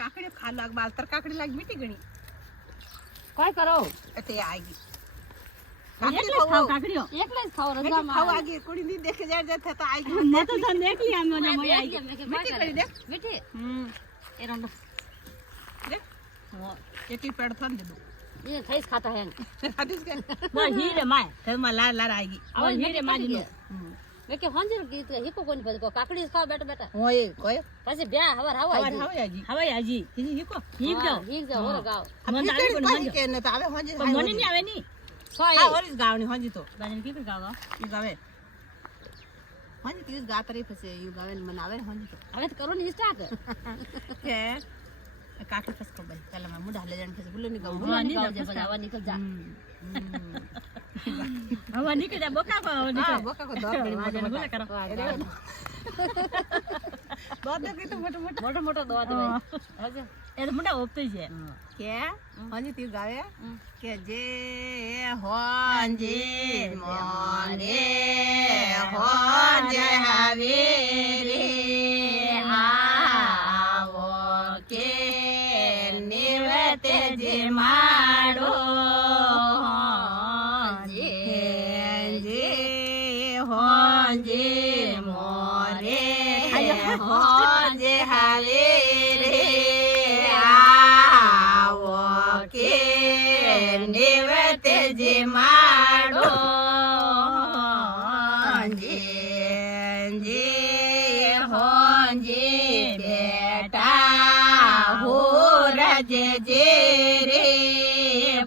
કાકડી ખા લાગ બાલતર કાકડી લાગ મીઠી ગણી काय करो તે આગી काकड़ी खाओ काकड़ियो एकले खाओ रजा में ખાવ આગી કોડી ની દેખે જાય જાય થતા આગી मैं तो सन देख लिया मैंने मैं आई મીઠી કરી દે बेटे ए रंडो દે એકી પેડ થન દે ये थैस खाता है હાદીસ કે मैं हीरे माय તે માં લાર લાર આગી और हीरे माजी मैं के हंजर की हिको कोनी पद को काकड़ी खाओ बेटा बेटा ઓય કોય પછી ब्याह हवर हवा હવાર હવે આજી हवाई आजी હિજી હિકો हीक जाओ और गाओ મને આવે પણ કે ને તો આવે હોજી મને નહીં આવે ની આ ઓરિસ ગાવની હોજી તો બાજન की गावा ઈ ગાવે હોજી તીસ ગાતરી ફસે ઈ ગાવે ને મને આવે હોજી તો હવે તો કરો ની સ્ટાર્ટ કે કાકી ફસકો ભાઈ પેલા માં મુઢા લે જાણ ફસે બોલો ની ગાવ हवा निकल जा हवा निकल जा हवा निकल जा बोका को હા निकल બોકા કો દોર ગણી મોટો बोला મોટો करो દોર દે કે તો મોટો મોટો मोटो मोटो दवा दे भाई ए तो मुंडा ओपतई छे કે હોજી તી ગાવે કે જે હોજી મોરે હોજે હવે રે આવો કે નિવતે જે માડો જે જે હોજે મોરે હોજે હવે રે આવો કે નિવતે જે માડો જે જે હોજે બેટા હોરજ જે રે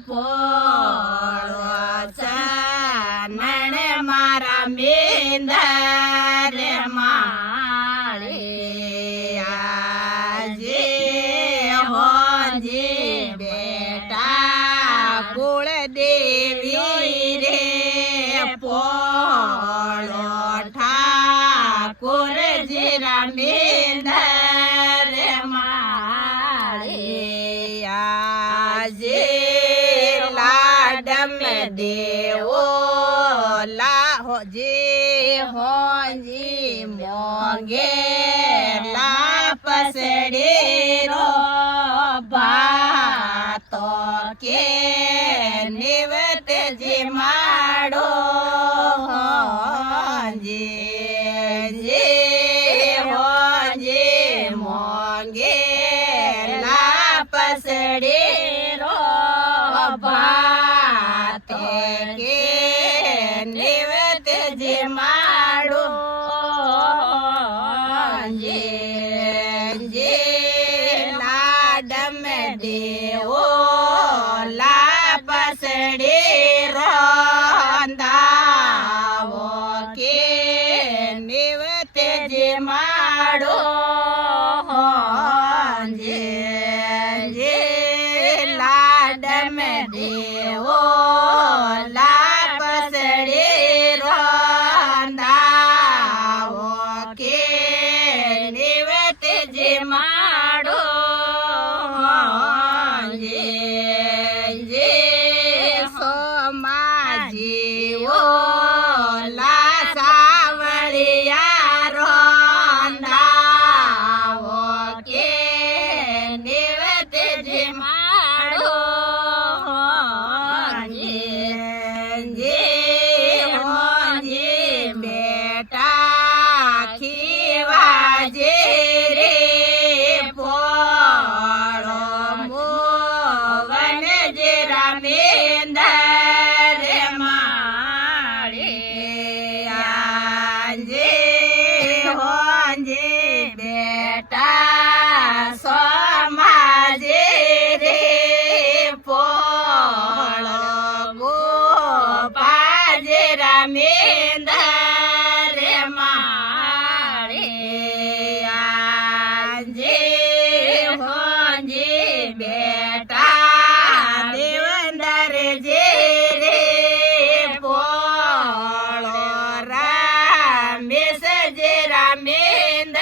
પોળો ચાનણ મારા મેંદર માળે આજે હોજે બેટા કુળ દેવી રે પોળો ઠાકોર જીરા મેંદર માળે આજે લાડમ દેવો લા હોજે હોજી મોંગે લા પસડે રો ભાતો કે નિવત જે માડો હોજે જે હોજે મોંગે લા પસડે રો ભાતો કે નિવત જે માડો જે જે લાડમ દેવો લા પસડે રોંદાવો કે નિવત જે માડો જે જે લાડમ દેવો લા પસડે રોંદાવો કે નિવત જે માડો જે જે સોમાજીઓ લા સાવળિયા રોંદાવો કે નિવત જે માડો જે જે હોજે બેટા ખીવા જે રે પોળો મોવન જે રામેન્દર માળે આજે હોજે બેટા સોમાજે રે પોળો ગોપાજે રામેન્દર માળે આજે હોજે બેટા દેવંદર જે રે પોળો રામેશ જે રામેન્દર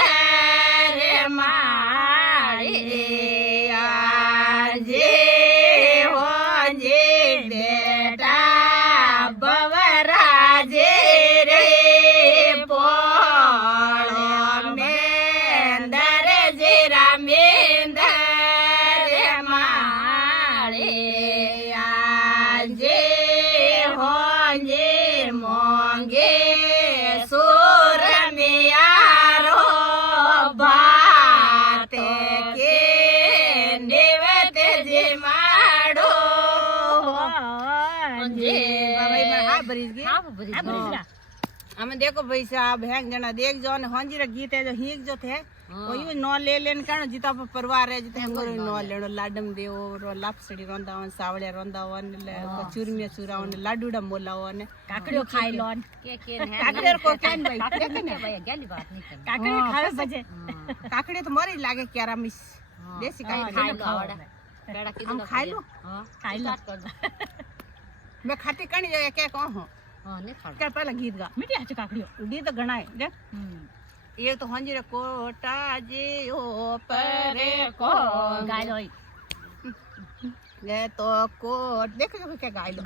हमें देखो भाई साहब है जना देख जो ने हंजी रे गीत है जो हीक जो थे ओ यू नो ले लेन कारण जीता पर परिवार है जीते हंगरो नो लेनो लाडम देओ रो लापसड़ी रोंदावन सावळे रोंदावन चूरमिया चूरावन लाडूडा मोलावन કાકડીઓ ખાઈ લો ને. के है काकड़ी को केन भाई देखे ने भाई गली बात नहीं करनी કાકડીઓ ખાવે પછી काकड़ी तो मरी लागे क्यारा मिस देसी काकड़ी खाई लो आवड़े पेड़ा की हम खाई लो हां ખાઈ લો. कर दो मैं खाती कणी जाए क्या कहूं हां नहीं खा क्या पहला गीत गा મીઠી હાચું કાકડીઓ. गीत गणाए देख ये तो हंजी रे कोटा जे ओ परे को ગાય લો ઈ. ये तो कोट देखो क्या गाय लो